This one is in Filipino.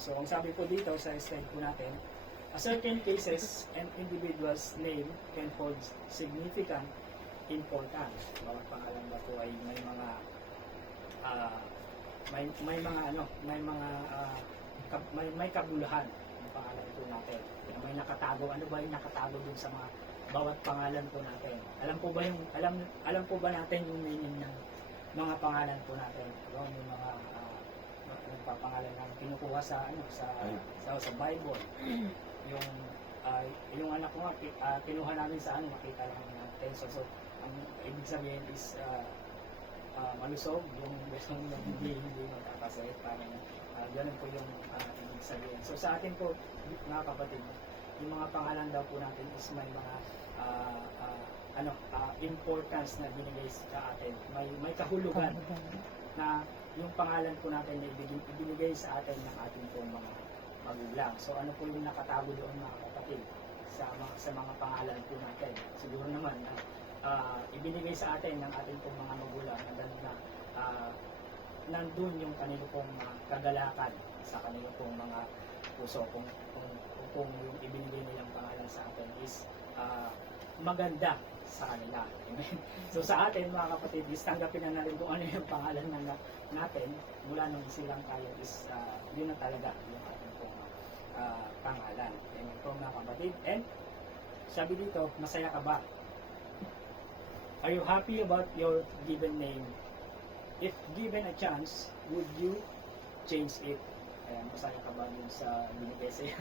So, ang sabi po dito sa slide po natin, a certain cases and individual's name can hold significant importance. Bawat pangalan na po ay may mga may kabuluhan ang pangalan po natin. May nakatago. Ano ba yung nakatago dun sa mga bawat pangalan po natin? Alam po ba natin yung meaning ng mga pangalan po natin? Yung mga pangalan ng kinukuha sa Bible. Yung anak ko nga kinuha namin sa makita lang natin. So ang ibig sabihin is malusog, yung hindi magkakasakit, parang ganun po yung ibig sabihin. So sa atin po, mga kapatid, yung mga pangalan daw po natin is may mga importance na binigay sa atin, may kahulugan na yung pangalan po natin na ibinigay sa atin ng ating pong mga magulang. So ano po yung nakatago doon, mga kapatid, sa mga pangalan po natin? Siguro naman na ibinigay sa atin ng ating pong mga magulang na nandun yung kanilo pong kagalakan sa kanilo pong mga puso, kung yung ibinigay nilang pangalan sa atin is maganda sa kanila. Amen. So sa atin, mga kapatid, is tanggapin na natin kung ano yung pangalan natin mula nung silang tayo is yun na talaga yung ating pong pangalan. Amen po, mga kapatid. And sabi dito, masaya ka ba? Are you happy about your given name? If given a chance, would you change it? Masaya ka ba dun sa binigay sa'yo?